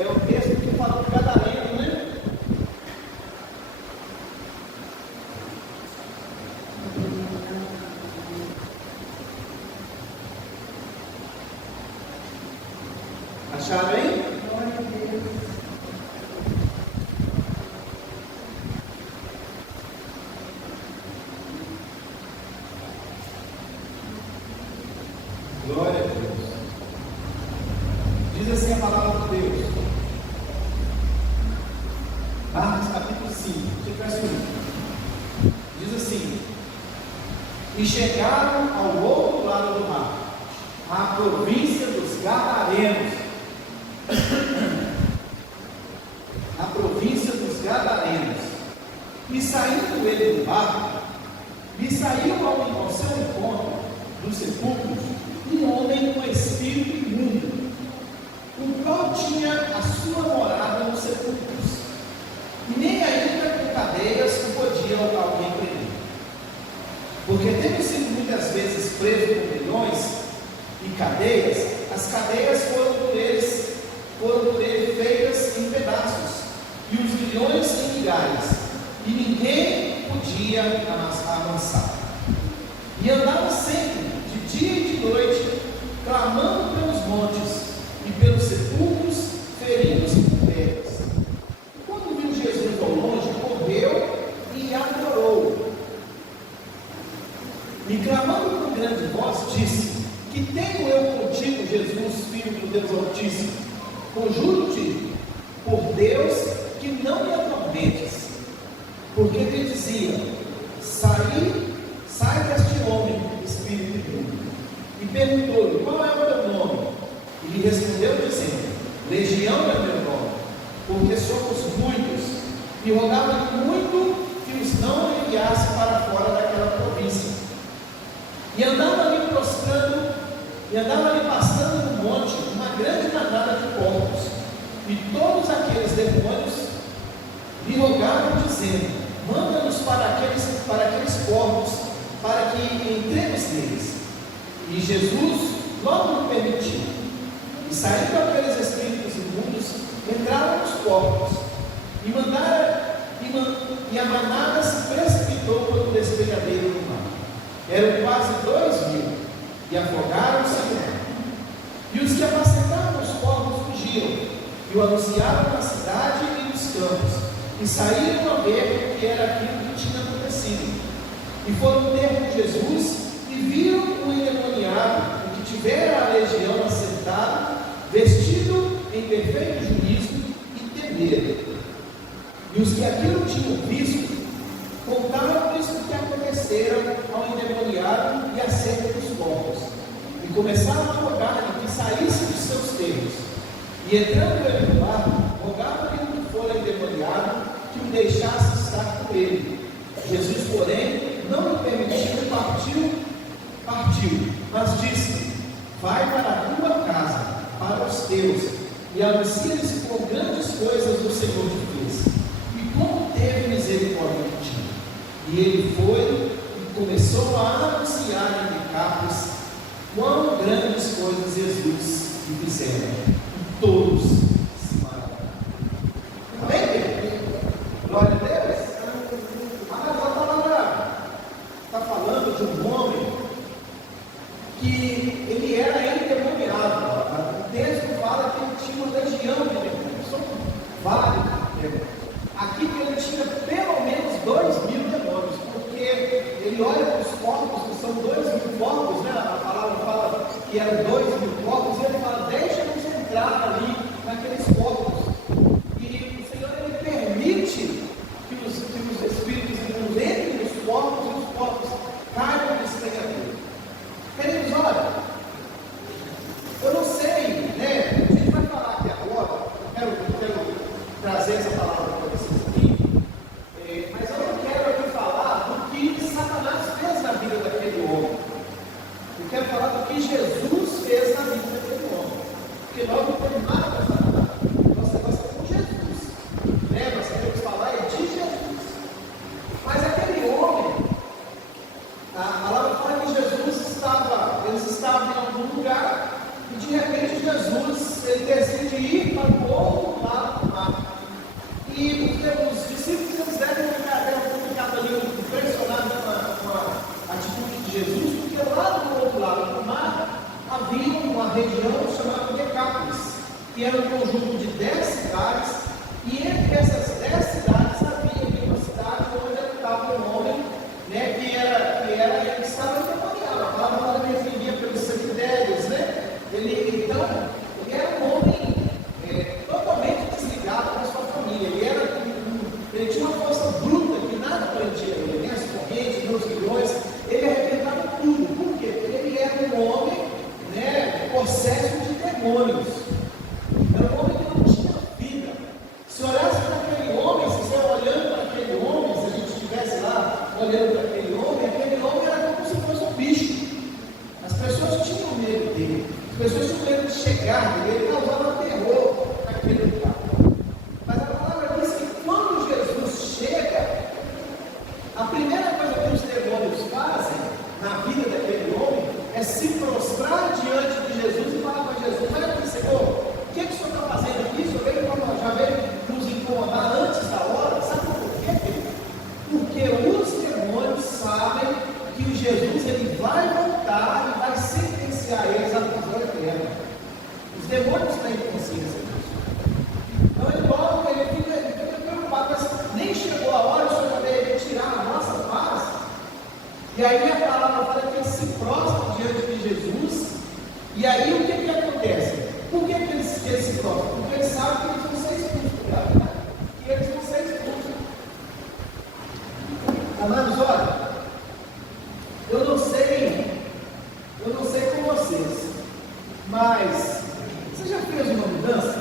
é o texto que fala do gadareno, né? Acharam aí? Glória a Deus. Diz assim a palavra de Deus. Marcos capítulo 5, verso 1. Diz assim: e chegaram ao outro lado do mar, à província dos Gadarenos. A província dos Gadarenos. E saindo ele do barco, lhe saiu ao seu encontro dos sepulcros um homem com espírito imundo, o qual tinha a sua morada nos sepulcros, e nem ainda com cadeias o podia alguém prender, porque tendo sido muitas vezes preso com grilhões e cadeias, as cadeias foram por ele feitas em pedaços, e os grilhões em migalhas, e ninguém podia amansar. E andava sempre, de dia e de noite, clamando pelos montes e pelos sepulcros, ferindo-se com pedras. Quando viu Jesus ao longe, correu e adorou. E clamando com grande voz, disse: que tenho eu contigo, Jesus, Filho do Deus Altíssimo? Conjuro-te por Deus que não me atormentes. Porque te dizia: sai deste homem, espírito imundo. E perguntou-lhe: qual é o teu nome? E lhe respondeu dizendo: Legião é meu nome, porque somos muitos. E rogava-lhe muito que os não enviasse para fora daquela província. E andava-lhe pastando no monte uma grande manada de porcos. E todos aqueles demônios lhe rogavam, dizendo: manda-nos para aqueles porcos, para que entremos neles. E Jesus logo lhe permitiu. E saindo aqueles espíritos imundos, entraram nos porcos, e a manada se precipitou pelo despejadeiro do mar. Eram quase 2.000, e afogaram-se no mar. E os que apacentavam os porcos fugiram, e o anunciaram na cidade e nos campos, e saíram a ver o que era aquilo que tinha acontecido. E foram ter com Jesus, e viram o endemoniado, o que tivera a legião assentado, vestido em perfeito juízo, e temeram. E os que aquilo tinham visto, contaram-lhes o que acontecera ao endemoniado e acerca dos porcos, e começaram a rogar-lhe que saísse dos seus termos. E entrando ele no barco, rogava-lhe que fora endemoniado, que o deixasse estar com ele. Jesus, porém, não lhe permitiu, partiu, mas disse: vai para a tua casa, para os teus, e anuncia-lhes com grandes coisas do Senhor te fez, e como teve misericórdia de ti. E ele foi e começou a anunciar em Decápolis quão grandes coisas Jesus lhe fizeram, e todos se maravilharam. Amém? Glória a Deus. Mas a palavra está falando de um homem que ele era endemoniado. O texto fala que ele tinha uma legião de demônios. São vários demônios. Aqui que ele tinha pelo menos 2.000 demônios, porque ele olha para os porcos, que são 2.000 porcos, né? A palavra fala que eram 2.000 porcos, e ele fala: deixa-nos entrar ali naqueles porcos. E o Senhor, ele permite que os espíritos imundos entrem nos porcos, e os porcos caiam no despejadeiro. Queridos, olha, eu não sei, né? A gente vai falar aqui agora, eu quero trazer essa palavra para vocês aqui, mas eu não quero aqui falar do que Satanás fez na vida daquele homem. Eu quero falar do que Jesus fez na vida daquele homem, porque nós não temos nada para Satanás, nós temos com Jesus, né? Nós temos que falar de Jesus. Mas aquele homem, a palavra fala que eles estavam em algum lugar, e de repente Jesus, ele decide ir para o outro região chamada Decápolis, que era um conjunto de 10 cidades, e entre essas 10 cidades havia uma cidade onde habitava um homem, né, que estava endemoniado. A palavra me referia pelos cemitérios, né? Ele era um homem totalmente desligado da sua família. Ele tinha uma força bruta que nada prendia ele, nem as correntes, nem os grilhões. Ele arrebentava tudo. Por quê? Porque ele era um homem, né, possesso de demônios. Era um homem que não tinha vida. Se olhasse para aquele homem, se você olhando para aquele homem, se a gente estivesse lá olhando para aquele homem era como se fosse um bicho. As pessoas tinham medo dele. As pessoas tinham medo de chegar dele. Ele causava terror naquele lugar. Mas a palavra diz que quando Jesus chega, a primeira coisa que os demônios fazem na vida daquele homem é se prostrar diante de Jesus e falar para Jesus: olha aqui, Senhor, o que o Senhor está fazendo aqui? O Senhor já veio nos incomodar antes da hora. Sabe por quê, querido? Porque os demônios sabem que Jesus ele vai voltar e vai sentenciar eles à prisão eterna. Os demônios têm consciência disso. Então ele fica preocupado, mas nem chegou a hora, o Senhor já veio tirar a nossa paz. E aí a palavra fala que ele se prostra diante de Jesus. E aí o que acontece? Por que ele se prostra? Porque ele sabe que eles vão ser expulsos, né? Que eles vão ser expulsos. Amados, olha, eu não sei com vocês, mas você já fez uma mudança?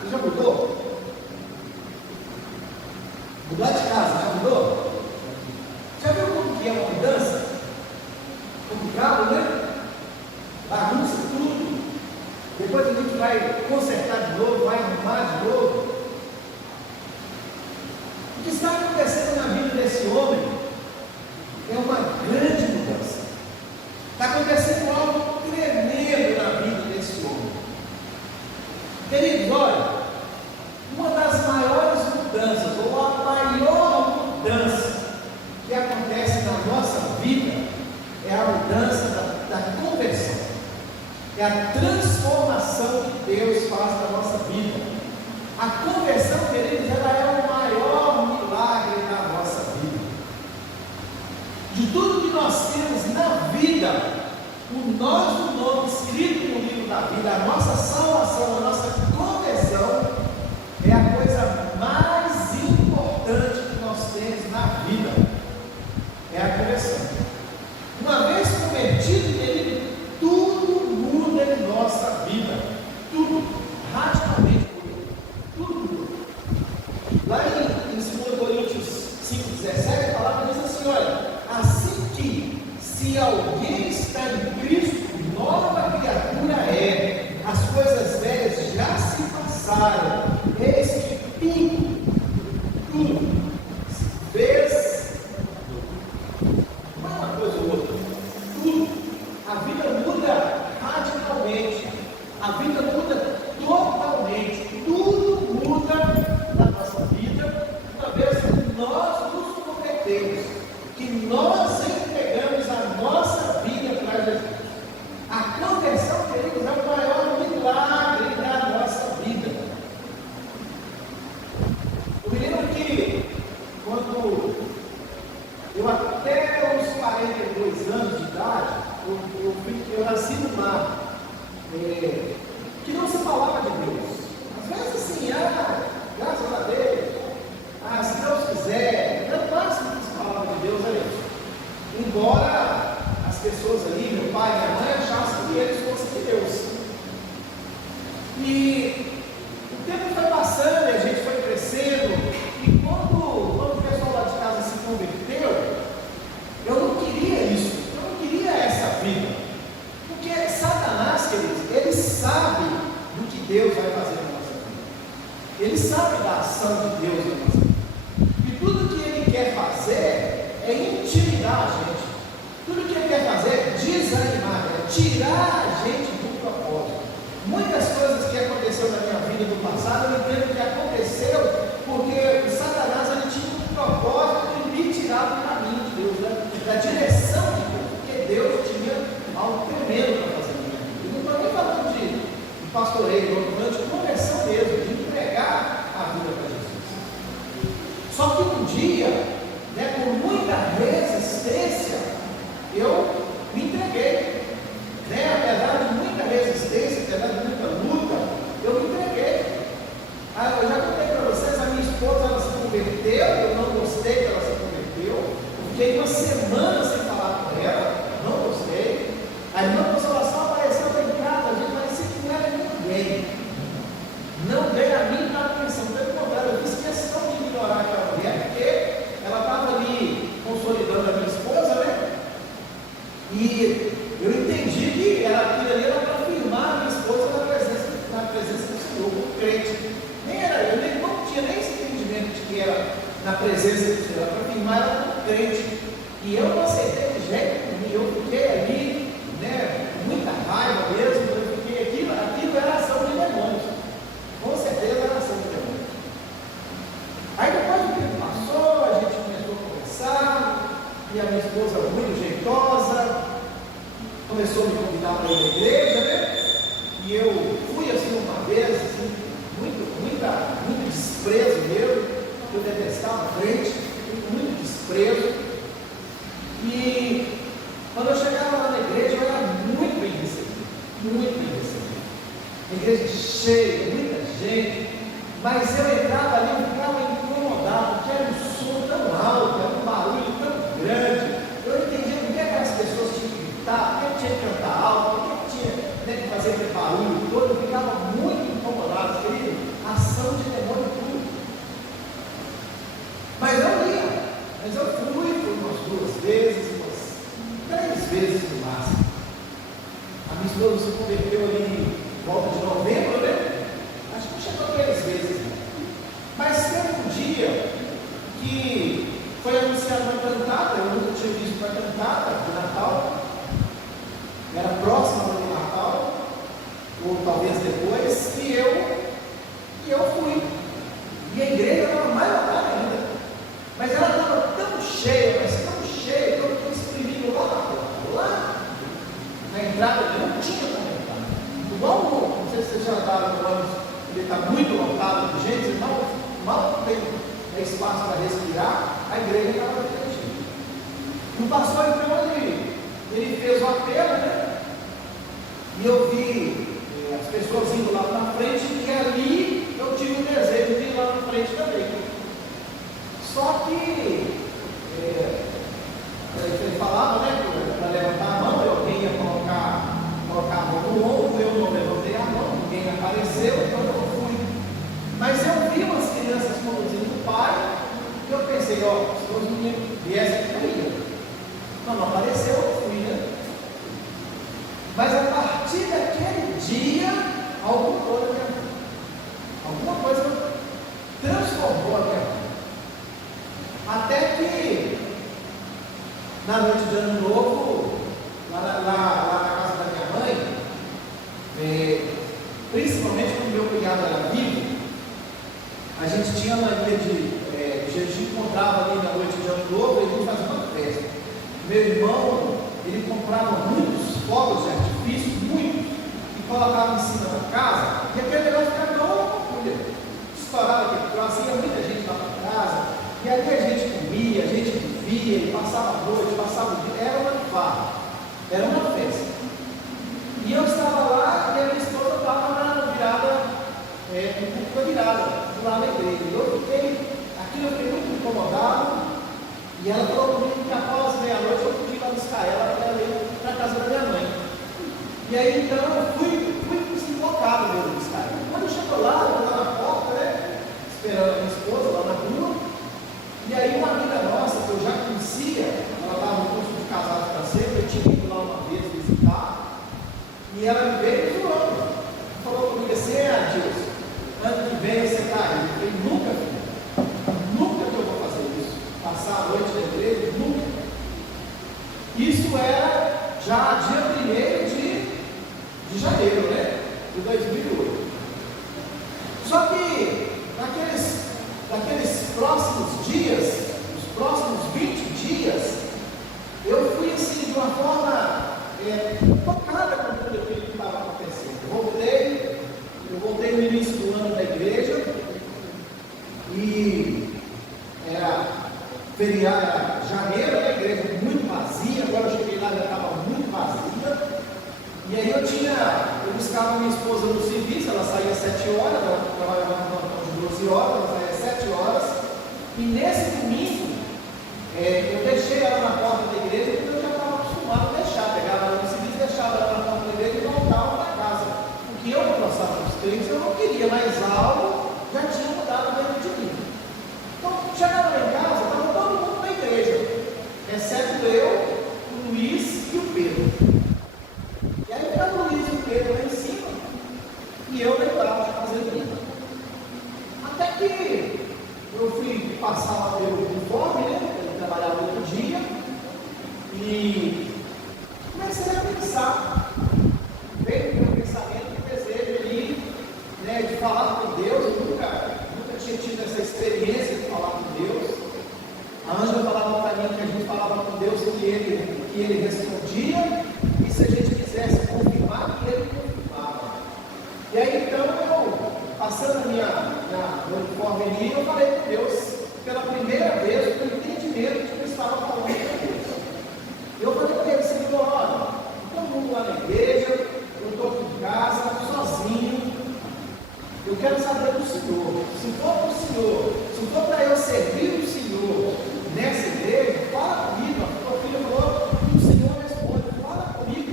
Você já mudou? Mudar de casa, já mudou? Já viu como que é uma mudança? Complicado, né? Bagunça tudo. Depois a gente vai consertar de novo, vai arrumar de novo. O que está acontecendo na vida desse homem é uma grande mudança. Está acontecendo algo tremendo na vida desse homem. Queridos, olha, uma das maiores mudanças, ou a maior mudança que acontece na nossa vida, é a mudança da conversão. É a transformação que Deus faz na nossa vida. A conversão, queridos, ela é o maior milagre da nossa vida. De tudo que nós temos na vida, o nosso nome escrito no livro da vida, a nossa salvação, a nossa conversão, é a coisa mais importante que nós temos na vida. É a conversão. Uma vez convertido nele, tudo muda em nossa vida. Tudo, radicalmente muda. Tudo muda. Lá em 2 Coríntios 5,17, a palavra diz assim: olha, assim que se alguém está em Cristo, nova criatura é, as coisas velhas já se passaram, eis que tudo fez uma coisa ou outra, tudo, a vida muda radicalmente, a vida muda totalmente, tudo muda na nossa vida, uma vez que nós nos convertemos, que nós entregamos a nossa vida para Jesus. A conversão, queridos, é o maior milagre da nossa vida. Eu me lembro que quando eu até os 42 anos de idade, eu nasci num lar que não se falava de Deus. Às vezes assim, graças a Deus, se Deus quiser, tanto máximo que se falava de Deus é isso. Embora as pessoas ali, meu pai e minha mãe, achassem que eles fossem de Deus. E o tempo foi passando, e a gente foi crescendo, e quando o pessoal lá de casa se converteu, eu não queria isso, eu não queria essa vida. Porque Satanás, queridos, ele sabe do que Deus vai fazer na nossa vida. Ele sabe da ação de Deus na nossa vida. E tudo que ele quer fazer é intimidar a gente. Tudo que ele quer fazer é desanimar, é tirar a gente do propósito. Muitas coisas que aconteceram na minha vida no passado, eu entendo que aconteceu porque o Satanás ele tinha um propósito de me tirar do caminho de Deus, da direção de Deus, porque Deus tinha algo tremendo para fazer na minha vida. Eu não estou nem falando de pastoreio, no ano de conversão mesmo, de entregar a vida para Jesus. Só que um dia, né, com muita resistência, eu me entreguei. Né, apesar de muita resistência, apesar de muita luta, eu me entreguei. Eu já contei para vocês, a minha esposa, ela se converteu, eu não gostei que ela se converteu. Eu fiquei uma semana sem falar com ela, não gostei. A irmã Consolação apareceu lá em casa, a gente parecia que não era ninguém. Não veio a mim na atenção, pelo contrário, eu fiz questão de ignorar aquela mulher, porque ela estava ali consolidando a minha esposa, né? E eu entendi que aquilo ali era para afirmar a minha esposa na presença do Senhor, como crente. Nem era eu, não tinha nem esse entendimento de que era na presença do Senhor, era para afirmar ela como crente. E eu não aceitei de jeito nenhum, eu fiquei ali, né, com muita raiva mesmo, eu fiquei, aquilo era ação de demônios. Com certeza era ação de demônios. Aí depois o tempo passou, a gente começou a conversar, e a minha esposa muito jeitosa, começou a me convidar para ir à igreja, né? E eu fui assim uma vez, assim, muito desprezo mesmo, eu detestava a frente, muito desprezo. E quando eu chegava lá na igreja, eu era muito bem recebido, muito bem recebido. A igreja cheia, muita gente, mas eu entrava ali e ficava incomodado, porque era um som tão alto, era um barulho tão grande. Eu não entendia por que aquelas pessoas tinham que gritar, por que tinha que cantar alto, por que tinha, né, que fazer aquele barulho todo. Eu ficava muito incomodado, querido, ação de demônio puro. Mas eu fui umas 2 vezes, umas 3 vezes no máximo. A minha esposa se converteu ali em volta de novembro, né? Acho que não chegou 3 vezes, né? Mas teve um dia que foi anunciada uma cantata, eu nunca tinha visto uma cantata de Natal, era próxima do Natal, ou talvez depois, e eu fui. E a igreja estava mais lotada ainda, mas ela estava tão cheia, mas tão cheia, que eu estou exprimindo lá na porta, lá na entrada, não tinha como entrar. Igual não sei se vocês já andaram no ônibus, ele está muito lotado de gente, mal tem espaço para respirar, a igreja estava cheia. O pastor, então, ele fez o apelo, né? E eu vi as pessoas indo lá na frente, e ali eu tive o desejo de ir lá na frente também. Só que ele falava, né, para levantar a mão, alguém ia colocar a mão no ombro, eu não levantei a mão, ninguém apareceu, então eu fui. Mas eu vi umas crianças conduzindo o pai, e eu pensei, se os meninos viessem aqui, eu ia. Não apareceu, eu fui, né? Mas a partir daquele dia, alguma coisa transformou a minha vida. Até que, na noite de ano novo, lá na casa da minha mãe, principalmente quando meu cunhado era vivo, a gente tinha a mania a gente encontrava ali na noite de ano novo e a gente fazia uma festa. Meu irmão, ele comprava muitos fogos de artifício, muitos, e colocava em cima da casa, e aquele negócio ficava louco, estourava aquele troço, ia muita gente lá para casa, e ali a gente comia, a gente vivia, e passava a noite, passava o dia, era uma farra, era uma festa. E eu estava lá, e a minha esposa estava na virada, na virada, lá na igreja, e eu fiquei muito incomodado. E ela falou comigo que após meia-noite eu podia ir lá buscar ela para ela ir para a casa da minha mãe. E aí então eu fui deslocado mesmo buscar ela. Quando eu chego lá, eu estou lá na porta, né? Esperando a minha esposa lá na rua. E aí uma amiga nossa, que eu já conhecia, ela estava no curso de casado para sempre, eu tinha ido lá uma vez visitar. E ela me veio zoando. Falou comigo assim, Adilson, ano que vem você está aí. Eu falei, nunca, filho. Nunca que eu vou fazer isso. Passar a noite na igreja, nunca. Isso era já dia 1º de janeiro, né? De 2008. Só que naqueles próximos dias, os próximos 20 dias, eu fui assim de uma forma tocada com tudo aquilo que estava acontecendo. Voltei no início do ano da igreja, e era feriado, era janeiro, a igreja muito vazia. Agora eu cheguei lá, já estava muito vazia. E aí eu buscava minha esposa no serviço, ela saía às 7 horas, ela trabalhava no plantão de 12 horas, ela saía às 7 horas. E nesse domingo, eu deixei ela na porta da igreja, porque eu já estava acostumado a deixar. Pegava ela no serviço, deixava ela na porta da igreja e voltava para casa. Porque eu, não passava nos crentes, eu não queria, mas algo já tinha mudado dentro de mim. Então, chegava lá em casa, estava todo mundo na igreja, exceto eu, o Luiz e o Pedro. E aí estava o Luiz e o Pedro lá em cima, e eu lá embaixo fazendo isso. Até que eu fui passar lá pelo uniforme, né? Eu trabalhava outro dia, e comecei a pensar. Veio o meu pensamento, o desejo ali, né, de falar com Deus. Eu nunca tinha tido essa experiência de falar com Deus. A Ângela falava para mim que a gente falava com Deus que ele respondia, e se a gente quisesse confirmar, que ele confirmava. E aí então eu, passando meu uniforme ali, eu falei com Deus, pela primeira vez, com o entendimento que eu estava falando com Deus. Eu falei com ele, Senhor, olha, todo mundo lá na igreja, eu estou aqui em casa, sozinho, eu quero saber do Senhor. Se for para o Senhor, se for para eu servir o Senhor nessa igreja, fala comigo. A tua filha falou que o Senhor responde, fala comigo.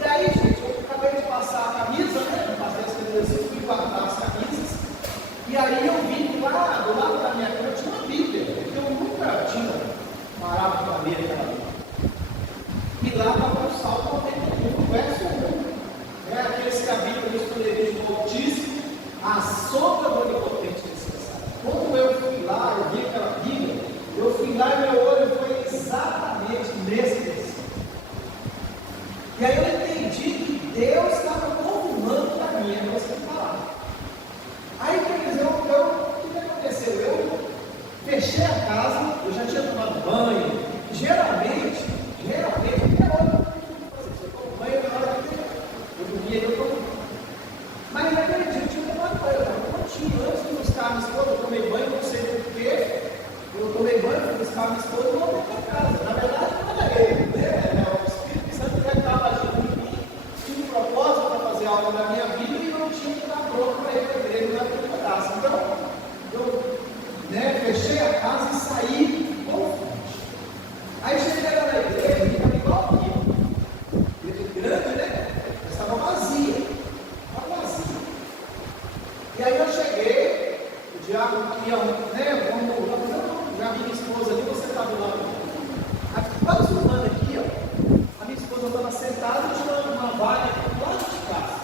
E aí, gente, eu acabei de passar a camisa, né? Passei as camisas, fui guardar as camisas, e aí eu vi que lá do lado da minha cama tinha uma Bíblia, porque eu nunca tinha parado para ler aquela Bíblia. E lá estava o Salmo 91, verso 1. Aqueles que habitam no esconderijo do Altíssimo, a sombra do Onipotente descansar. Quando eu fui lá, eu vi aquela Bíblia, eu fui lá e meu olho foi exatamente nesse versículo. E aí eu entendi que Deus estava confirmando para mim a coisa que falava. Aí, por exemplo, o que aconteceu? Eu fechei a casa, eu já tinha tomado banho. Geralmente, até hoje, eu tomo banho na hora que eu dormia, eu tomo banho. Mas naquele dia eu tinha tomado banho, eu estava prontinho. Antes de buscar a minha esposa, eu tomei banho, não sei porquê. Eu tomei banho, fui buscar a minha esposa e voltei para casa. Na verdade, não era ele, né? O Espírito Santo já estava agindo em mim, tinha um propósito para fazer algo na minha vida e não tinha que estar pronto para ir para a igreja na primeira casa. Então, eu fechei a casa e saí confiante. Aí cheguei lá na igreja, ficava igual aqui, igreja grande, né? Mas estava vazia. E aí eu cheguei, o diácono queria, já vi minha esposa ali, você está do lado. Quase filmando aqui, ó, a minha esposa estava sentada e tirando uma vaga do lado de casa.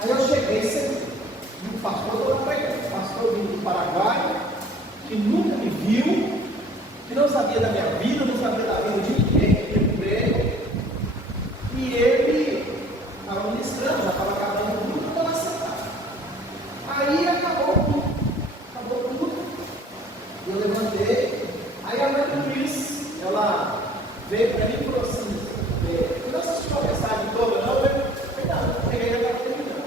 Aí eu cheguei, sentei. E o pastor estava pregando. O pastor vindo do Paraguai, que nunca me viu, que não sabia da minha vida, não sabia da vida de ninguém, que eu emprego. E ele estava ministrando, já estava acabando tudo, eu estava sentado. Aí acabou tudo, eu levantei. Aí a mãe do Luiz, ela veio para mim e falou assim: eu não assisti a mensagem toda, não, eu peguei a terminando.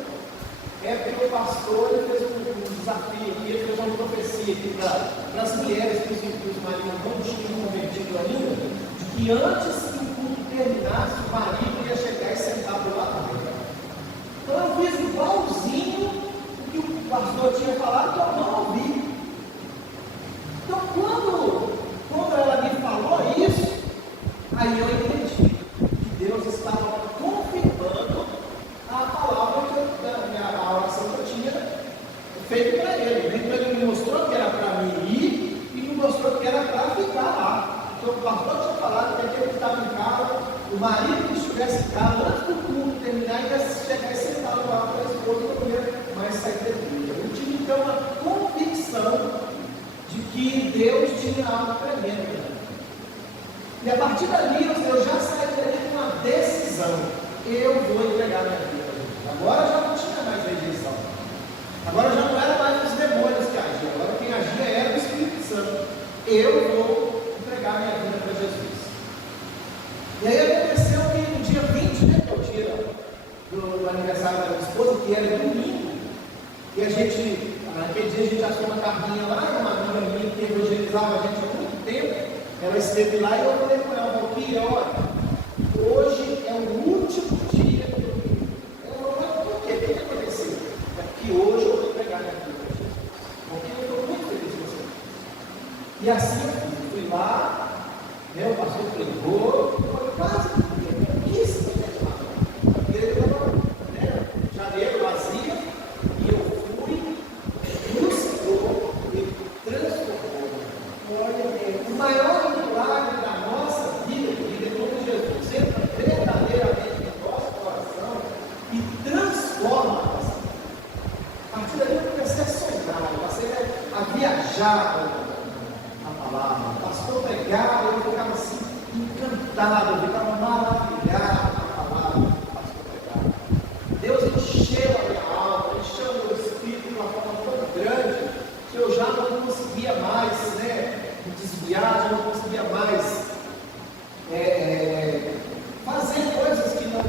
É porque o pastor ele fez um desafio aqui, ele fez uma profecia aqui para as mulheres que os maridos não tinham convertido ainda, de que antes que o culto terminasse, o marido ia chegar e sentar do lado dele. Então eu fiz igualzinho o que o pastor tinha falado, que eu não ouvi. Então quando ela me falou isso, aí eu entendi que Deus estava confirmando a palavra a oração que eu tinha feito para ele. Então ele me mostrou que era para mim ir e me mostrou que era para ficar lá. Então o pastor tinha falado que aquele que estava em casa, o marido que estivesse em casa, antes do culto terminar, ia chegar e sentar lá para a esposa para comer mais sair da vida. Eu tive então uma convicção de que Deus tinha algo tremendo. E a partir dali eu já saí dali com uma decisão: eu vou entregar minha vida. Agora já não tinha mais rejeição. Agora já não era mais os demônios que agiam. Agora quem agia era o Espírito Santo. Eu vou entregar minha vida para Jesus. E aí aconteceu que no dia 20, né, que é o dia do aniversário da minha esposa, que era domingo, e a gente, naquele dia a gente achou uma carrinha lá, uma amiga minha que evangelizava a gente há muito tempo, ela esteve lá e eu falei com ela, Valquíria, olha, hoje é o último dia do domingo. Ela falou, mas por quê? O que aconteceu? É que hoje eu vou pegar minha vida. Porque eu estou muito feliz com você. E assim eu fui lá, o pastor pregou, foi quase pouquíssimo tempo lá. A igreja estava, janeiro vazia, e eu fui, no Senhor, e transformou. Olha, o maior milagre da nossa vida, querida, quando Jesus entra verdadeiramente no nosso coração e transforma a nossa vida. A partir daí eu comecei a sonhar, eu passei a viajar a palavra. O pastor pregava, eu ficava assim, encantado, eu ficava maravilhado com a palavra que o pastor pregava. Deus encheu a minha alma, encheu o meu espírito de uma forma tão grande que eu já não conseguia mais, me desviar, já não conseguia mais fazer coisas que não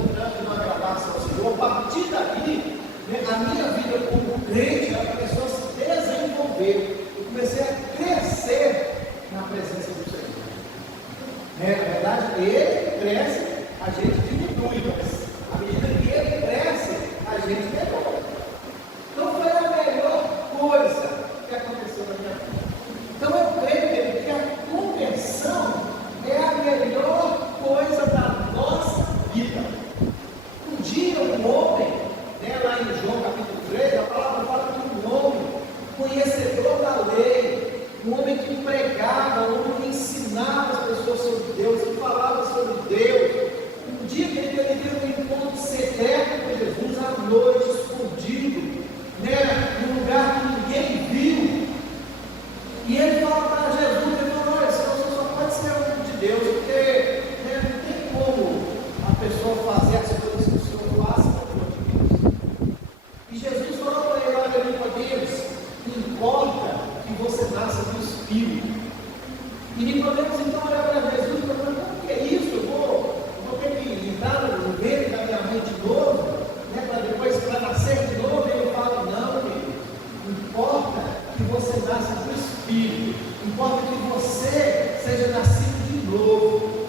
agradassem ao Senhor. A partir daí, a minha vida como crente, ela começou a se desenvolver. Eu comecei a crescer na presença do Senhor. Na verdade, Ele cresce, a gente diminui, mas à medida que Ele cresce, a gente melhora. Então foi a melhor coisa que aconteceu na minha vida. Então eu creio que a conversão é a melhor coisa da nossa vida. Um dia um homem, lá em João capítulo 3, a palavra fala de um homem conhecedor da lei, um homem que pregava, um homem que ensinava as pessoas sobre Deus, que falava sobre Deus. Um dia que ele teve um encontro secreto com Jesus, à noite, escondido, num lugar que ninguém viu. E ele fala para Jesus, ele fala, olha, você só pode ser um de Deus, porque não tem como a pessoa fazer as coisas que o Senhor faz com Deus. E Jesus falou para ele, olha, Nicodemos, importa que você nasça do Espírito. E Nicodemos então olha para Jesus e fala, o que é isso? Eu vou ter que entrar no meio da minha mãe de novo, para depois, para nascer de novo. E ele fala, não, querido, importa que você nasça do Espírito, importa que você seja nascido de novo.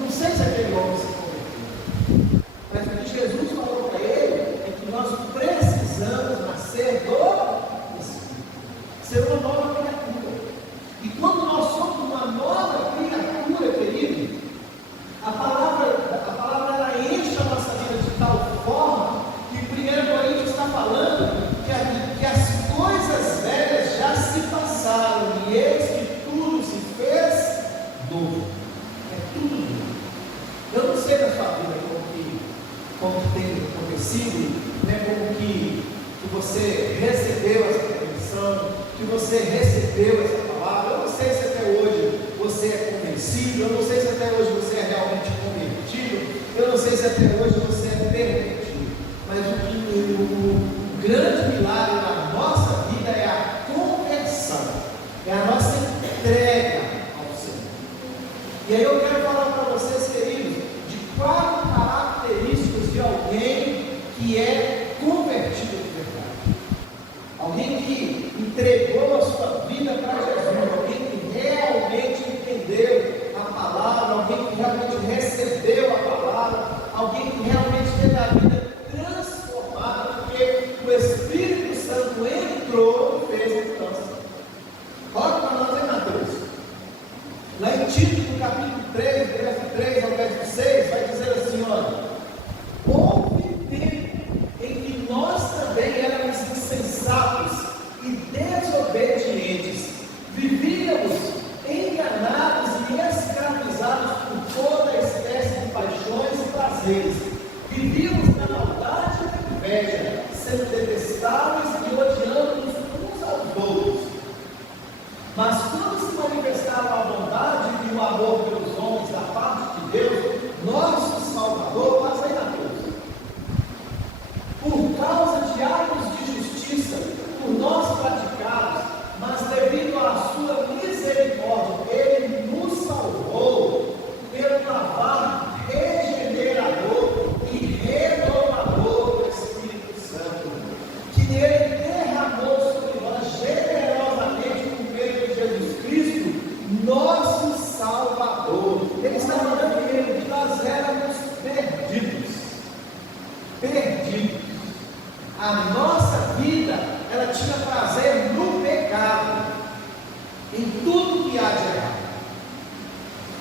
Não sei se aquele homem se converteu, mas o que Jesus falou para ele é que nós precisamos nascer do Espírito, ser uma nova criatura. E quando nós somos uma nova criatura, querido, a palavra ela enche a nossa vida de tal forma que 1 Coríntios está falando que as coisas velhas já se passaram e eis que tudo se fez novo. É tudo novo. Eu não sei na sua vida como que tem acontecido, como que você recebeu essa convenção, que você recebeu essa palavra. Eu não sei se até hoje você é convencido, eu não sei se até hoje você é realmente convertido, eu não sei se até hoje você é permitido, mas o grande milagre da nossa vida é a conversão, é a nossa entrega ao Senhor. E aí eu quero falar para vocês, queridos, de 4 características de alguém que é convertido de verdade. Alguém que entregou a sua vida para Jesus, alguém que realmente entendeu a palavra, alguém que realmente recebeu a palavra, alguém que realmente A nossa vida, ela tinha prazer no pecado, em tudo que há de errado.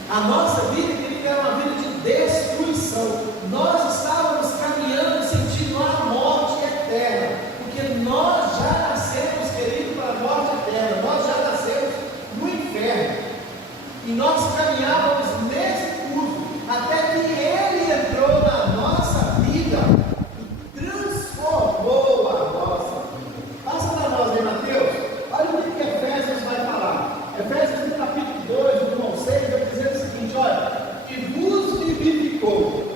A nossa vida, querido, era uma vida de destruição. Nós estávamos caminhando em sentido à morte eterna, porque nós já nascemos, querido, para a morte eterna. Nós já nascemos no inferno. E nós caminhávamos nesse curso, até que Ele entrou na nossa vida e transformou a nossa vida. Passa para nós aí, Mateus. Olha o que Efésios vai falar. Efésios no capítulo 2, do 1 ao 6, vai dizer o seguinte: olha, que vos vivificou.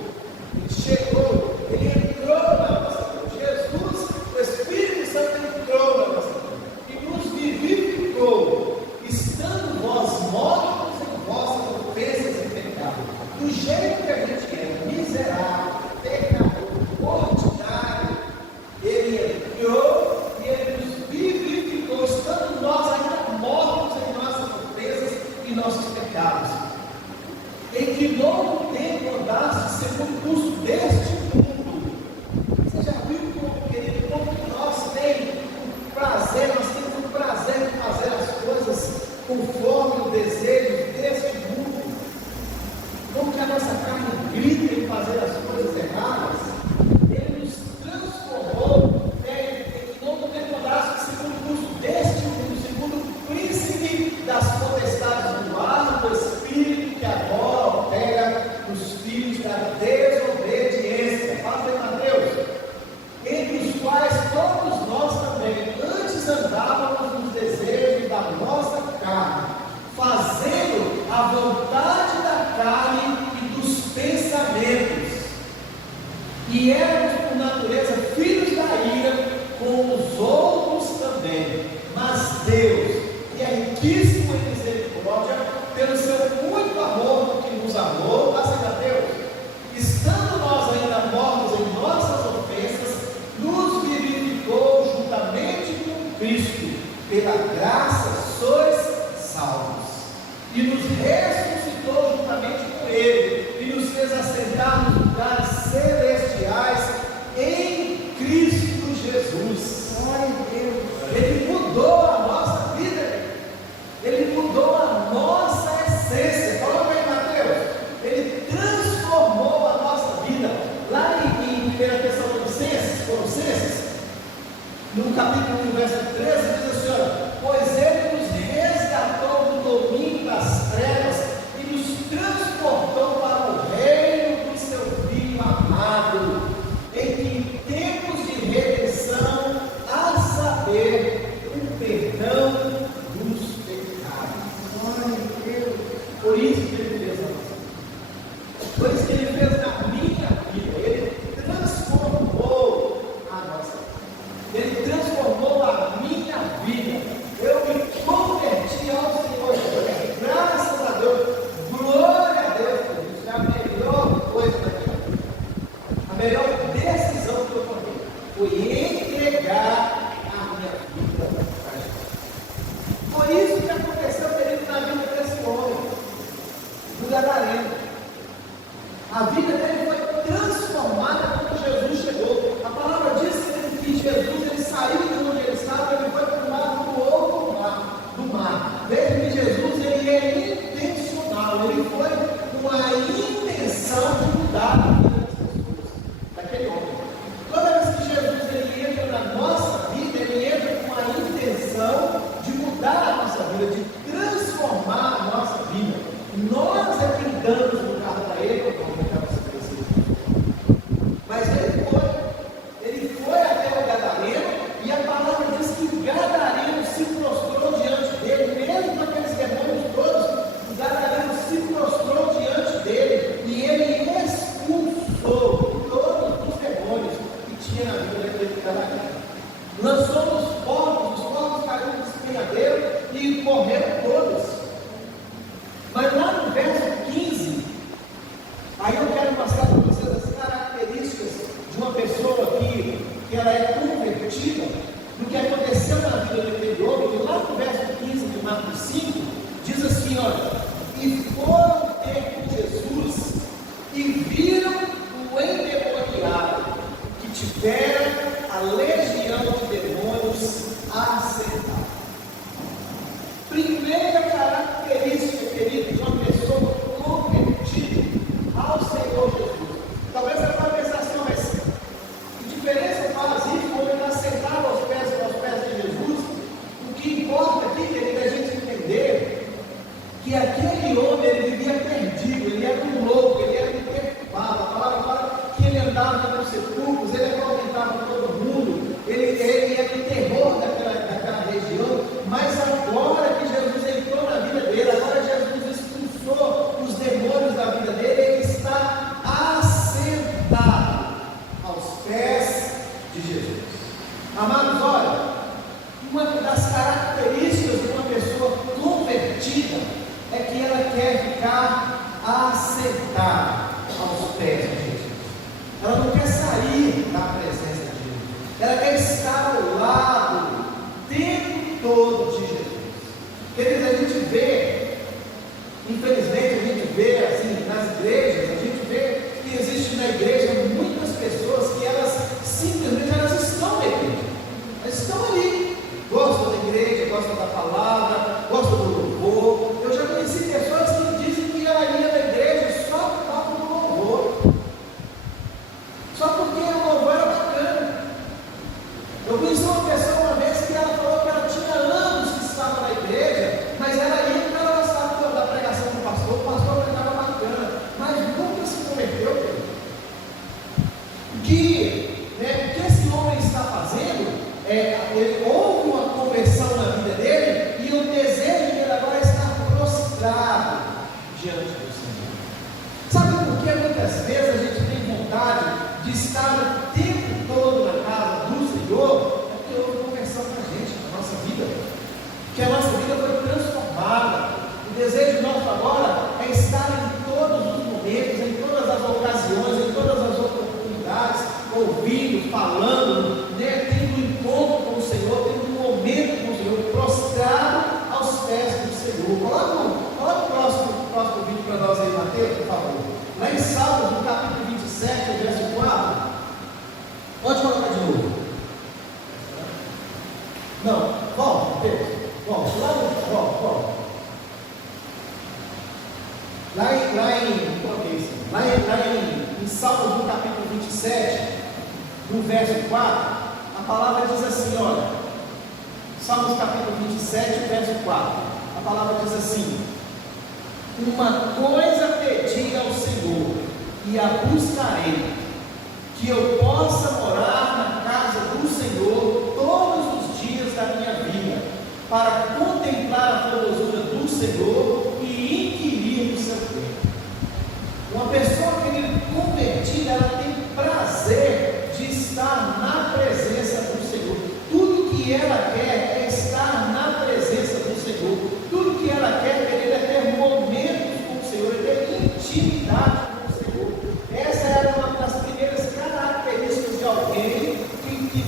Ele chegou, Ele entrou na nossa vida. Jesus, o Espírito Santo entrou na nossa vida e nos vivificou, estando vós mortos em vossas ofensas e pecados, do jeito que a gente é, miserável, pecador, ordinário. Ele entrou e Ele nos vivificou, estando nós ainda mortos em nossas ofensas e nossos pecados. Em que novo tempo andaste segundo o curso deste mundo. Você já viu, querido, como nós temos o prazer, nós temos o prazer de fazer as coisas conforme o desejo deste mundo? Como que a nossa carne grita em fazer as coisas erradas? Ele nos transformou, em que novo tempo andaste segundo o curso deste mundo, segundo o príncipe das potestades do ar, do Espírito que agora opera nos filhos da desobediência. Fala aí, Mateus. Entre os quais todos nós também antes andávamos nos desejos da nossa carne, fazendo a vontade da carne e dos pensamentos. E éramos por natureza filhos da ira, como os outros também. Mas Deus, que é riquíssimo em misericórdia, pelo seu muito amor que nos amou, graças a Deus, estando nós ainda mortos em nossas ofensas, nos vivificou juntamente com Cristo. Pela graça sois salvos. E nos ressuscitou juntamente com Ele, e nos fez assentar nos lugares celestiais em Cristo Jesus. Glória a Deus. Ele mudou a nossa vida. Ele mudou a nossa essência. Fala para aí, Mateus. Ele transformou a nossa vida. Lá em 1 Tessalonicenses, no capítulo 1, verso 13, diz assim: olha, pois Ele nos resgatou do domínio das trevas e nos transportou para o reino do seu Filho amado, em que em tempos de redenção, a saber, o perdão dos pecados. Glória a Deus. Por isso que Ele fez a nossa vida. Por isso que Ele fez na minha vida. Ele transformou a nossa vida. Ele transformou a minha vida. Eu me converti ao Senhor Jesus. Graças a Deus. Glória a Deus por isso. É a melhor coisa da minha vida. A melhor decisão que eu tomei foi entregar a minha vida para Jesus. Foi isso que aconteceu, querido, na vida desse homem, do Gadareno. A vida dele foi transformada quando Jesus chegou. A palavra diz que Jesus, ele saiu de onde ele estava, ele foi para o lado do outro do mar. Veja que Jesus, ele é intencional, ele foi com a intenção de mudar a vida das pessoas, daquele homem. Toda vez que Jesus ele entra na nossa vida, ele entra com a intenção de mudar a nossa vida, de transformar a nossa vida. Nós é que damos o lugar para ele, mas ele foi até o Gadareno, e a palavra diz que o Gadareno se prostrou diante dele, mesmo com aqueles demônios todos, o Gadareno se prostrou diante dele, e ele expulsou todos os demônios que tinha na vida daquele Gadareno. Lançou os porcos caíram no despenhadeiro e morreram todos. Mas lá no verso 15, aí eu quero mostrar para vocês as características de uma pessoa que ela é convertida, do que aconteceu na vida daquele homem. E lá no verso 15 de Marcos 5, diz assim: olha, e foram ter com Jesus e viram o endemoniado, que tivera a legião de demônios assentada. Primeira característica, querido, de uma pessoa convertida ao Senhor Jesus. Talvez você vai pensar assim, mas que diferença faz isso quando ele está sentado aos pés de Jesus? O que importa aqui, querido, é a gente entender que aquele homem, ele vivia perdido, ele era um louco, ele era um perturbado. A palavra fala que ele andava nos sepulcros, ele atormentava todo mundo, ele era o terror daquela região, mas agora que Jesus entrou na vida dele, agora Jesus expulsou os demônios da vida dele, ele está assentado aos pés de Jesus. Amados, olha, uma das características de uma pessoa convertida é que ela quer ficar assentada aos pés de Jesus. Ela não quer sair da presença de Jesus. Ela quer estar ao lado o tempo todo de Jesus. Queridos, a gente vê, infelizmente, a gente vê assim, nas igrejas, a gente vê que existe na igreja muitas pessoas que elas simplesmente elas estão na igreja. Elas estão ali. Gostam da igreja, gostam da palavra, gostam do louvor. Eu já conheci pessoas que dizem que ela ia na igreja só por causa do louvor, só porque o louvor era bacana. Eu conheci uma pessoa uma vez que ela falou que ela tinha anos que estava na igreja, mas ela ia porque ela gostava da pregação do pastor, o pastor pregava bacana, mas nunca se converteu. O que esse homem está fazendo ele houve uma conversão na vida dele e o desejo dele agora está prostrado diante do Senhor. Sabe por que muitas vezes a gente tem vontade de estar o tempo todo na casa do Senhor? É porque houve conversão na gente, na nossa vida, que a nossa vida foi transformada. O desejo nosso agora é estar em todos os momentos, em todas as ocasiões, em todas as oportunidades, ouvindo, falando, tendo um encontro com o Senhor, tendo um momento com o Senhor, prostrado aos pés do Senhor. Coloca o próximo vídeo para nós aí, Mateus, por favor. Lá em Salmos, no capítulo 27, verso 4. Pode colocar de novo. Não, volta, Mateus. Volta. Lá em Salmos, no capítulo 27, no verso 4, a palavra diz assim, olha, Salmos capítulo 27, verso 4, a palavra diz assim: uma coisa pedi ao Senhor, e a buscarei, que eu possa morar na casa do Senhor todos os dias da minha vida, para contemplar a formosura do Senhor e inquirir no seu tempo. Uma pessoa convertida, ela tem prazer de estar na presença do Senhor. Tudo que ela quer é estar na presença do Senhor. Tudo que ela quer é ter momentos com o Senhor, é ter intimidade com o Senhor. Essa era uma das primeiras características de alguém que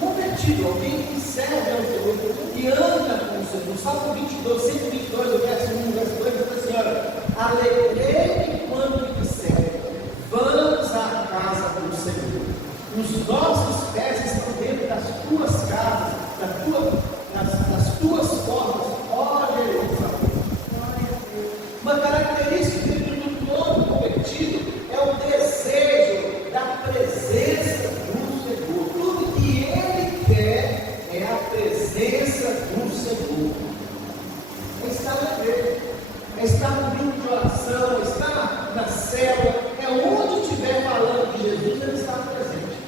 convertido, alguém que serve ao Senhor, que anda com o Senhor. Salmo 22, 122, o verso 1, o verso 2, diz assim, olha, alegrei-me quando me disseram, vamos à casa do Senhor. Os nossos pés estão dentro das tuas casas, das tuas portas. Olha Jerusalém. Uma característica do novo convertido é o desejo da presença do Senhor. Tudo que ele quer é a presença do Senhor. É estar na igreja, é estar no grupo de oração, é estar na célula, é onde estiver falando de Jesus, ele está presente.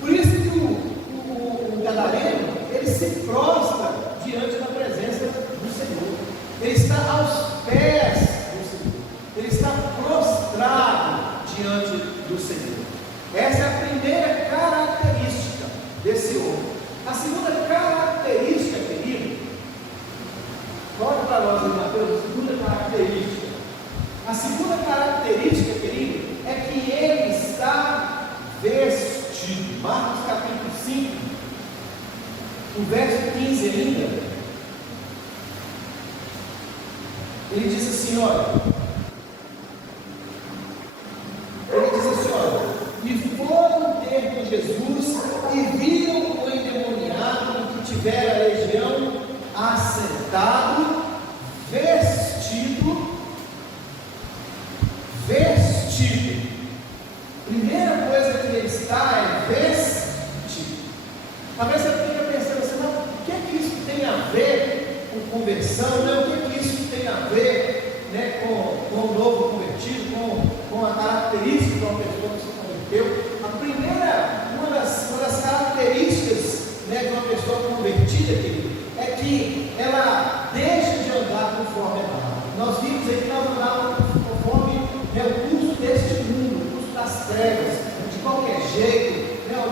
Por isso que o gadareno, ele se prostra diante da presença do Senhor. Ele está aos pés do Senhor. Ele está prostrado diante do Senhor. Essa é a primeira característica desse homem. A segunda característica, querido, coloca para nós em Mateus, a segunda característica. A segunda característica, querido, é que ele está vestido. Marcos capítulo 5, o verso 15 ainda, ele diz assim, olha, e foram ter com Jesus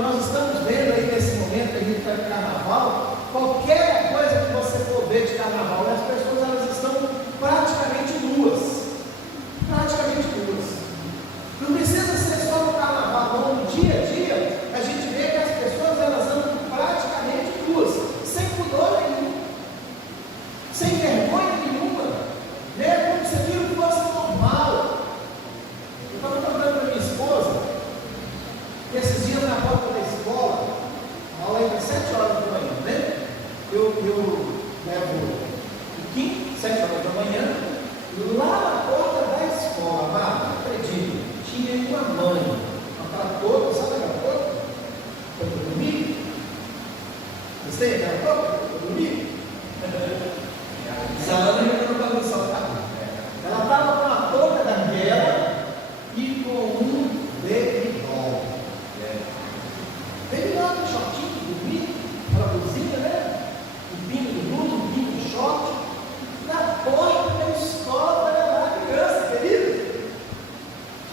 nós estamos vendo aí nesse momento que a gente está em carnaval, qualquer coisa que você for ver de carnaval, as pessoas elas estão praticamente nuas. Praticamente nuas. Não precisa ser só no carnaval, não. No dia a dia, a gente vê que as pessoas elas andam praticamente nuas, sem pudor nenhum, sem vergonha nenhuma, né? Como se aquilo fosse normal. Eu estava falando para minha esposa, que esses dias na porta da escola, a aula é às 7 horas da manhã, né? Eu levo o Kim, 7 horas da manhã, lá na porta da escola, não acredito, tinha uma mãe, aquela toda, sabe aquela toda? Para dormir? Vocês têm aquela toda para dormir? Essa Ana ainda não está no saltar. Ela estava com a touca daquela e com um baby-doll. Baby-doll com shortinho, dormir, aquela blusinha, né? Um pingo de blusa, um pingo de short. Na porta da escola para levar a criança, querido.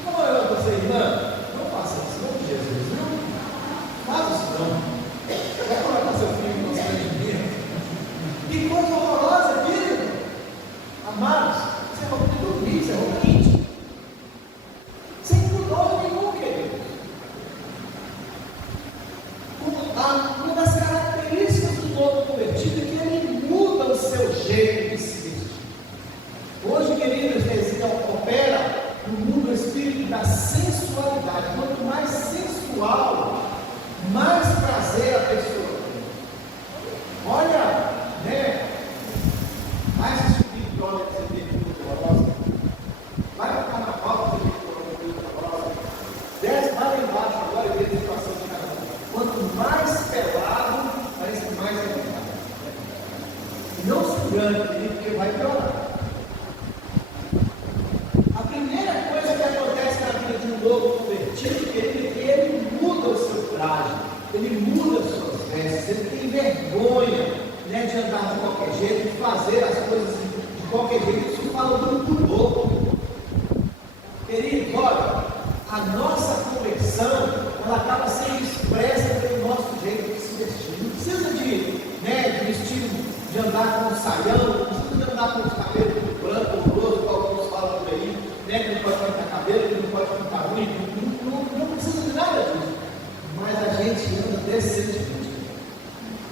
Como eu para você, irmã? Não faça isso, em nome de Jesus, não. Faz isso não. Vai colocar seu filho no constrangimento. Que coisa horrorosa, querido. Amados, você é roupa de dormir, você é roupa íntima. Sem pudor nenhum, querido. Uma das características do novo convertido é que ele muda o seu jeito de se vestir. Hoje, queridos, esse opera no mundo espírito da sensualidade. Quanto mais sensual, mais prazer a pessoa tem. Olha, né? Mais esse tipo de droga que você vê muito horrorosa. Vai para o carnaval, você vê muito horrorosa. Desce lá embaixo agora e vê a situação de carnaval. Quanto mais pelado, parece que mais é pelado. E não se engane, querido, porque vai piorar. A primeira coisa que acontece na vida de um novo convertido, querido, é que ele muda o seu traje, ele muda as suas vestes, ele tem vergonha, né, de andar de qualquer jeito, de fazer as coisas de qualquer jeito. Isso fala do pudor. Querido, olha, a nossa conversão, ela acaba sendo expressa pelo nosso jeito de se vestir. Não precisa de vestir, de andar com um saião, não precisa de andar com os cabelos branco, horroroso, como alguns falam por aí, né, que não pode pintar cabelo, que não pode pintar unha, não precisa de nada disso. Mas a gente anda decentemente.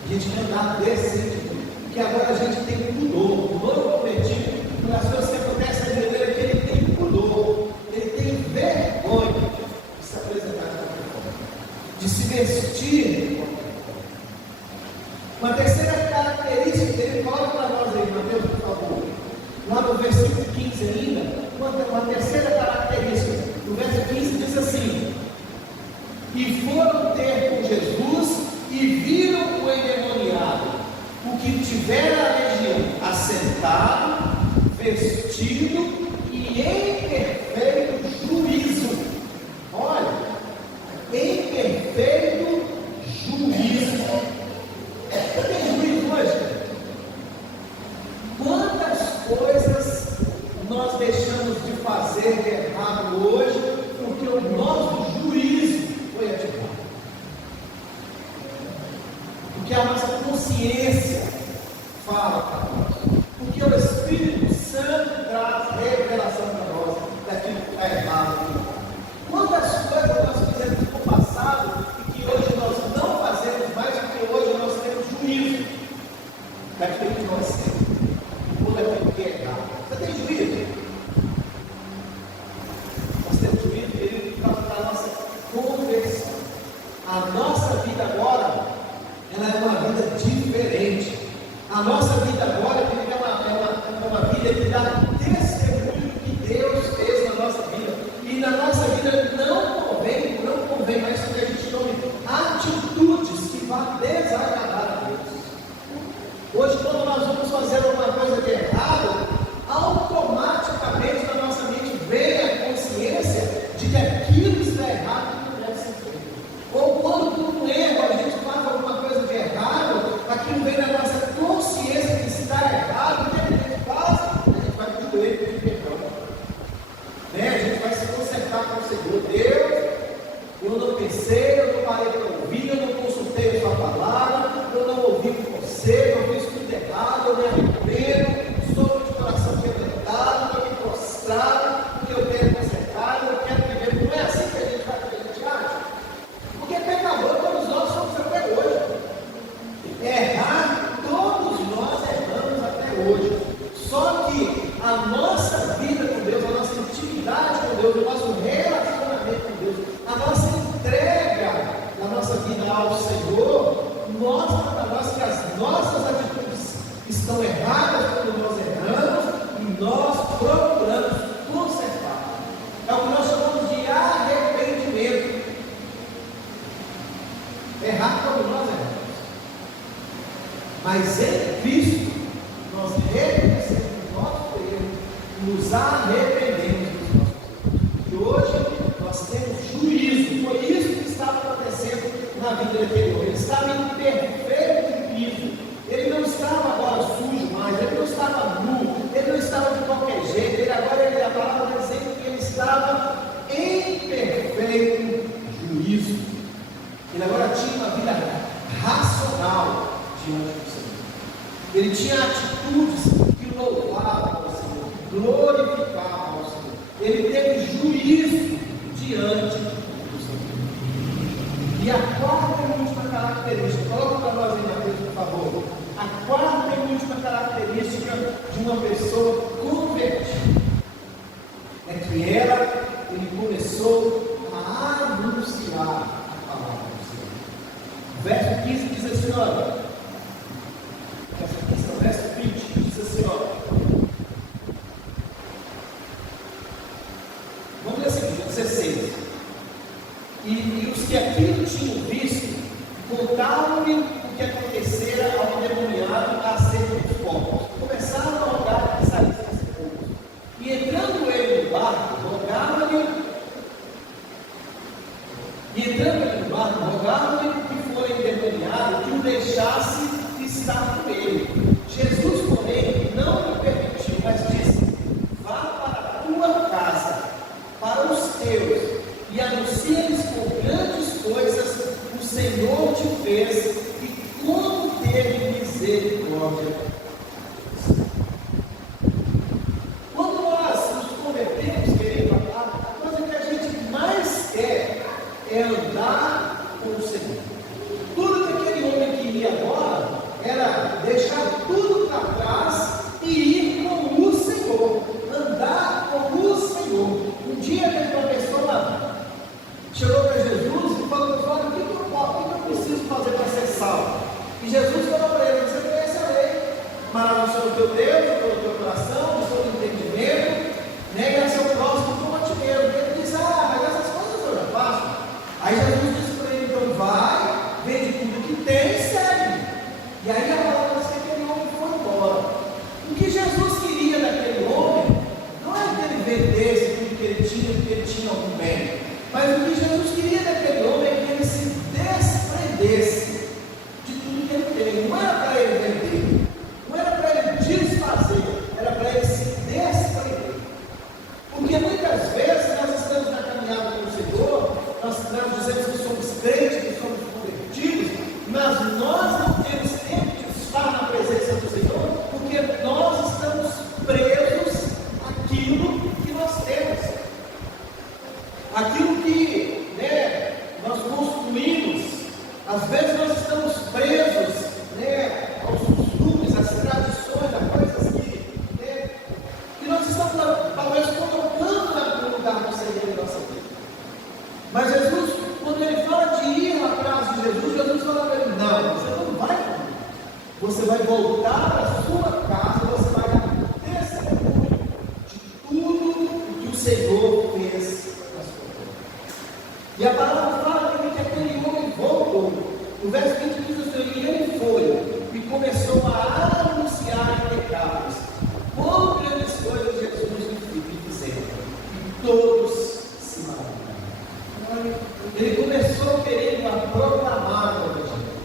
A gente quer andar decentemente. Porque agora a gente tem pudor. O novo convertido, uma das coisas que acontece na vida dele é que ele tem pudor. Ele tem vergonha de se apresentar de qualquer forma, de se vestir de qualquer forma. Uma terceira característica dele, coloca para nós aí, Mateus, por favor. Lá no versículo 15 ainda, uma terceira característica. No verso 15 diz assim: e foram ter com Jesus e viram o endemoniado, o que tivera a legião, assentado, vestido e em perfeito juízo. Olha, em perfeito juízo. Você tem juízo hoje? Quantas coisas nós deixamos de fazer de errado hoje porque o nosso juízo foi ativado? Porque a nossa consciência fala para nós, porque o Espírito Santo traz revelação para nós daquilo que está errado. Quantas coisas nós fizemos no passado e que hoje nós não fazemos mais, porque hoje nós temos juízo daquilo que nós temos, ou daquilo que é errado. Você tem juízo? Nós temos juízo, querido, por causa da nossa conversão. A nossa vida agora, ela é uma vida diferente. A nossa vida agora é uma vida que dá testemunho do que Deus fez na nossa vida. E na nossa vida não convém mais que a gente tome atitudes que vão desagradar a Deus. Hoje, quando nós vamos fazer alguma coisa de errado, automaticamente na nossa mente vem a consciência de que aquilo está errado e não deve ser feito. Ou quando por um erro a gente faz alguma coisa de errado, aquilo vem na nossa consciência que está errado ao Senhor mostra para nós que as nossas atitudes estão erradas quando nós erramos e nós procuramos consertar. É o que nós chamamos de arrependimento. Errar quando nós erramos, mas em Cristo nós reconhecemos o nosso erro, nos arrependemos dos nossos erros. E hoje nós temos juízo. Foi isso que estava acontecendo na vida anterior. Ele estava em perfeito juízo. Ele não estava agora sujo mais, ele não estava nu, ele não estava de qualquer jeito. Ele agora, a palavra está dizendo que ele estava em perfeito juízo. Ele agora tinha uma vida racional diante do Senhor. Ele tinha atitudes que louvavam ao Senhor, glorificavam ao Senhor. Ele teve juízo diante do Senhor. E a quarta e última característica, coloca para nós aí, Mateus, por favor. A quarta e última característica de uma pessoa convertida é que ele começou a anunciar a palavra do Senhor. O verso 15 diz assim, olha, verso 20 diz assim, olha, vamos ler assim, 16. E os que aquilo tinham visto, contaram-lhe o que acontecera ao endemoniado acerca dos corpos. Começaram a rogar que saíssem esse povo. E entrando ele no barco, rogaram-lhe que foi endemoniado, que o deixasse estar com ele. Jesus, porém, não lhe permitiu, mas disse: vá para a tua casa, para os teus, e anuncia-lhes com grandes coisas o Senhor te fez e como teve misericórdia. Quando nós nos convertemos, querido, a coisa que a gente mais quer é andar com o Senhor. Tudo que aquele homem queria agora era deixar tudo para trás e ir com o Senhor, andar com o Senhor. Um dia uma pessoa chegou para Jesus e falou: olha, o que eu preciso fazer para ser salvo? E Jesus falou para ele: você conhece a lei, amarás o Senhor teu Deus, pelo teu coração, do seu entendimento, e a seu próximo como a ti mesmo. E ele disse: mas essas coisas eu já faço. Aí Jesus disse para ele: então vai, vende tudo que tem e segue. E aí a palavra diz que aquele homem foi embora. O que Jesus queria daquele homem não é que ele vendesse tudo que ele tinha, porque ele tinha algum bem. Mas o que Jesus queria daquele homem é que ele se desprendesse de tudo que ele tem. Não era para ele vender, não era para ele desfazer, era para ele se desprender. Porque muitas vezes nós estamos na caminhada com o Senhor, nós dizemos que somos crentes, que somos convertidos, mas nós não temos tempo de estar na presença do Senhor, porque nós estamos presos àquilo que nós temos. Aquilo que nós construímos, às vezes nós estamos presos aos costumes, às tradições, a coisas que nós estamos talvez colocando no lugar do Senhor em nossa vida. Mas Jesus, quando ele fala de ir atrás de Jesus, Jesus fala para ele: não, você não vai comigo. Você vai voltar para a sua casa, você vai dar testemunho de tudo que o Senhor fez. E a palavra fala também que aquele homem voltou. O verso 20 diz assim: e ele foi e começou a anunciar em pecados quão grandes coisas Jesus lhe fizeram. E todos se maravilharam. Ele começou querendo a proclamar o Evangelho.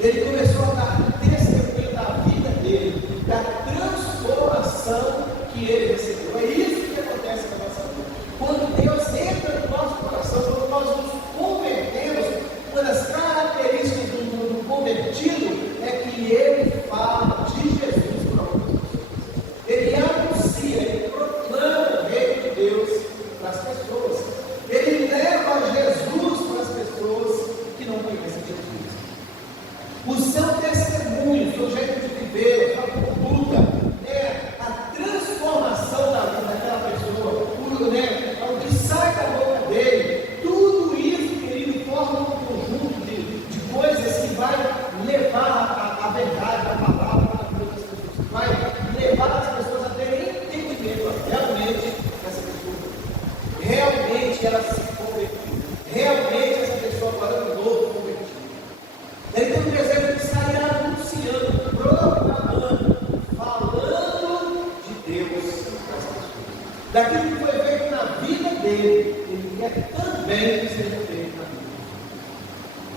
Ele começou a dar testemunho da vida dele, da transformação que ele recebeu. É isso que acontece na nossa vida. Quando Deus entra no nosso coração, quando nós nos convertemos, uma das características do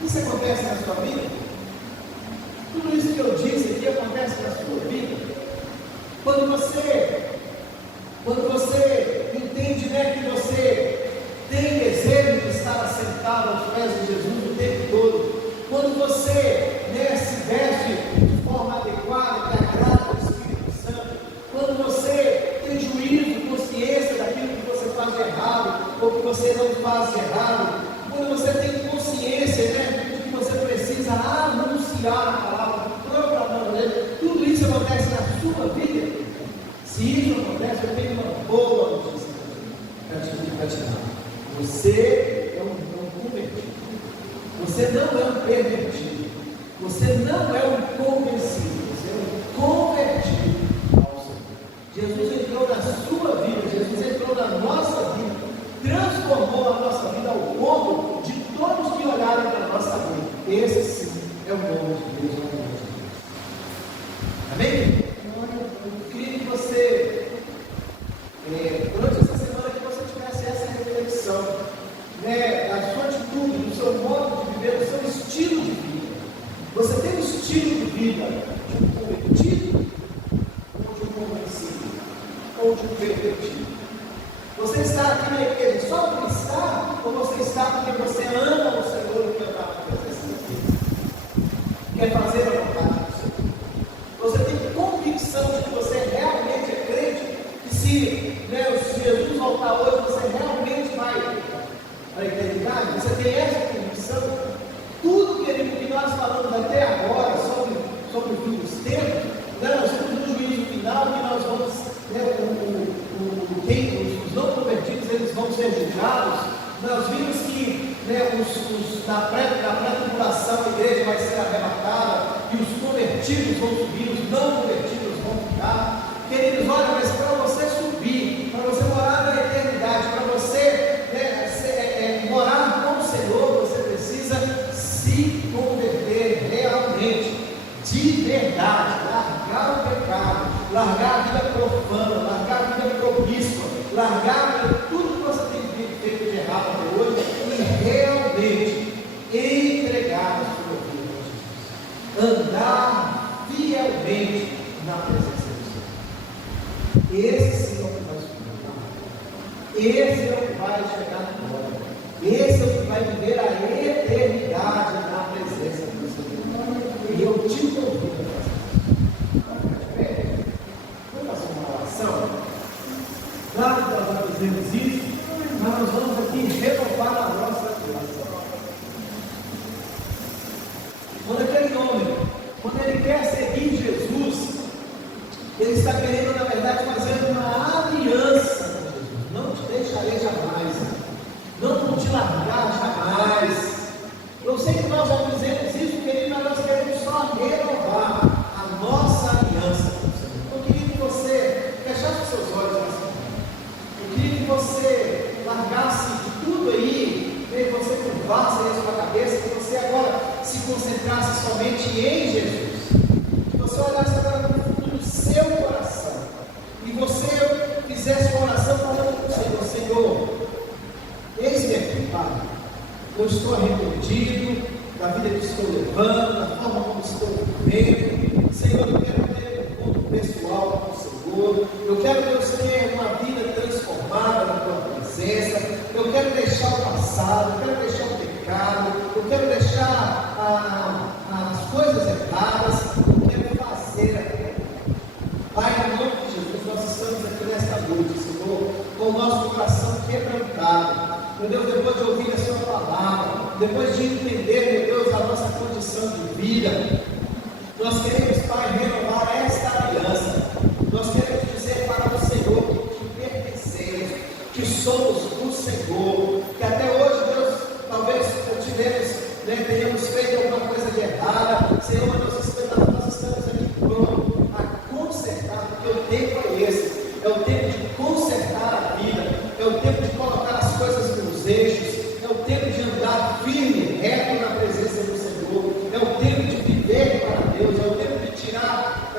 Isso acontece na sua vida? Tudo isso que eu disse aqui acontece na sua vida? Quando você entende, né, que você tem desejo de estar assentado aos pés de Jesus o tempo todo, quando você, né, se veste de forma adequada, que agrada ao Espírito Santo, quando você tem juízo, consciência daquilo que você faz de errado, ou que você não faz de errado, quando você tem consciência, né, de que você precisa anunciar a palavra, proclamar a Deus, tudo isso acontece na sua vida. Se isso acontece, eu tenho uma boa notícia para te dar. Você é um convertido. Você não é um pervertido. Você não é um convencido. Você é um convertido ao Senhor. Jesus entrou na sua vida. Jesus entrou na nossa vida. Transformou a nossa vida ao ponto de todos que olharem para a nossa vida. Esse sim é o nome de Deus. É o nome de Deus. Amém? Eu queria que você, durante essa semana, que você tivesse essa reflexão, né, da sua atitude, do seu modo de viver, do seu estilo de vida. Você tem um estilo de vida de um convertido, ou de um convencido, ou de um pervertido? Você está aqui na igreja só por estar, ou você está porque você ama o Senhor e quer andar na presença de Deus? Quer fazer a vontade do Senhor? Você tem convicção de que você realmente é crente, que se, né, se Jesus voltar hoje, você realmente vai para a eternidade? Você tem essa convicção? Tudo, querido, que nós falamos até agora sobre o fim dos tempos, né, nós temos um juízo final que nós vamos, né, os não convertidos, eles vão ser julgados. Nós vimos que, né, na pré-tribulação a igreja vai ser arrebatada e os convertidos vão subir, os não convertidos vão ficar. Queridos, olha, mas para você subir, para você morar na eternidade, para você, né, morar com o Senhor, você precisa se converter realmente, de verdade, largar o pecado, largar a vida profana, largar a vida promíscua, largar tudo que você tem feito de errado até hoje e realmente entregar a sua vida a Jesus. Andar fielmente na presença do Senhor. Esse sim é o que vai subir. Esse é o que vai chegar na glória. Esse é o que vai viver a eternidade na presença do Senhor. E eu te convido a fazer isso. Vamos fazer uma oração? Claro que nós vamos fazermos isso, mas nós vamos aqui renovar a nossa vida. Quando aquele homem, quando ele quer seguir Jesus, ele está querendo, na verdade, fazer uma aliança com Jesus. Não te deixarei jamais, não vou te largar jamais. Eu sei que nós já dizemos isso, querido, mas nós queremos só renovar a nossa aliança com o Senhor. Eu queria que você fechasse os seus olhos nessa manhã. Eu queria que você largasse de tudo aí, que você curvasse aí a sua cabeça, que você agora se concentrasse somente em Jesus. Que você olhasse agora para o fundo do seu coração e você fizesse uma oração falando com o Senhor: Senhor, eis-me aqui, Pai. Eu estou arrependido da vida que estou levando, da forma como estou vivendo. Senhor, eu quero ter um encontro pessoal com o Senhor. Eu quero, Deus, ter uma vida transformada na tua presença. Eu quero deixar o passado, eu quero deixar o pecado, eu quero deixar as coisas erradas, eu quero fazer a Pai, em nome de Jesus, nós estamos aqui nesta noite, Senhor, com o nosso coração quebrantado. Meu Deus, depois de ouvir a sua palavra, depois de entender, meu Deus, a nossa condição de vida, nós queremos, Pai, renovar esta aliança. Nós queremos dizer para o Senhor que pertencemos, que somos do Senhor, que até hoje, Deus, talvez tenhamos feito alguma coisa de errada. Senhor, nós estamos aqui prontos a consertar, porque o tempo é esse, é o tempo de consertar a vida, é o tempo de colocar as coisas nos eixos, é o tempo de andar firme, reto na presença do Senhor, é o tempo de viver para Deus, é o tempo de tirar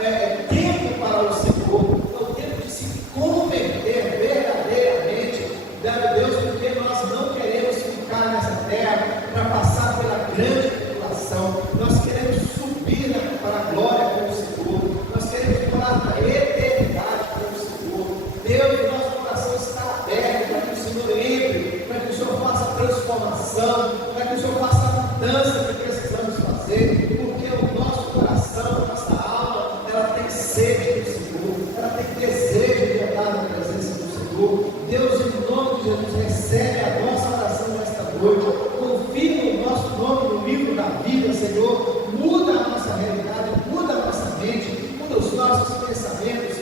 tempo para o Senhor, é o tempo de se converter verdadeiramente, meu Deus, porque nós não queremos ficar nessa terra para passar pela grande coração. Nós queremos subir para a glória com o Senhor. Nós queremos morar na eternidade com o Senhor. Deus, nosso coração está aberto para que o Senhor entre, para que o Senhor faça a transformação, para que o Senhor faça a mudança que precisamos fazer, porque o nosso coração, a nossa alma, ela tem sede do Senhor, ela tem desejo de andar na presença do Senhor. Deus, em nome de Jesus, recebe a nossa oração nesta noite, confirma o nosso nome no livro da vida, Senhor, muda a nossa realidade, muda a nossa mente, muda os nossos pensamentos,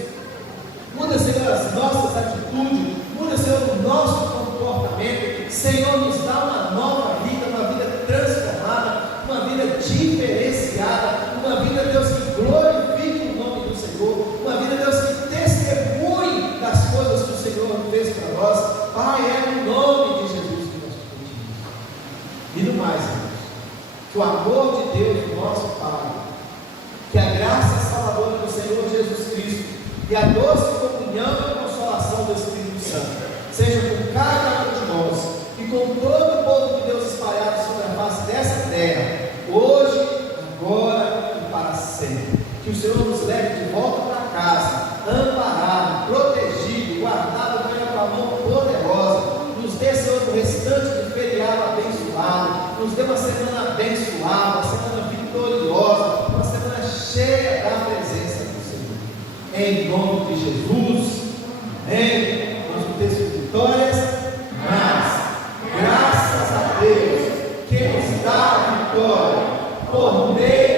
muda, Senhor, as nossas atitudes, muda, Senhor, o nosso comportamento. Senhor, nos dá uma nova vida, uma vida transformada, uma vida diferenciada, uma vida, Deus, que glorifique o nome do Senhor, uma vida, Deus, que testemunhe das coisas que o Senhor fez para nós. Pai, é no nome de Jesus que nós pedimos. E no mais, irmãos, que o amor de Deus, nosso Pai, que a graça salvadora do Senhor Jesus Cristo e a doce comunhão e consolação do Espírito Santo seja com cada um de nós e com todo o povo de Deus espalhado sobre a face dessa terra, hoje, agora e para sempre. Que o Senhor nos leve de volta para casa, amparado, protegido, guardado pela mão poderosa. Nos dê, Senhor, o restante de feriado abençoado, nos dê uma semana abençoada, uma semana vitoriosa, uma semana cheia da presença do Senhor. Em nome de Jesus, amém. Nós não temos vitórias, mas graças a Deus que nos dá a vitória por meio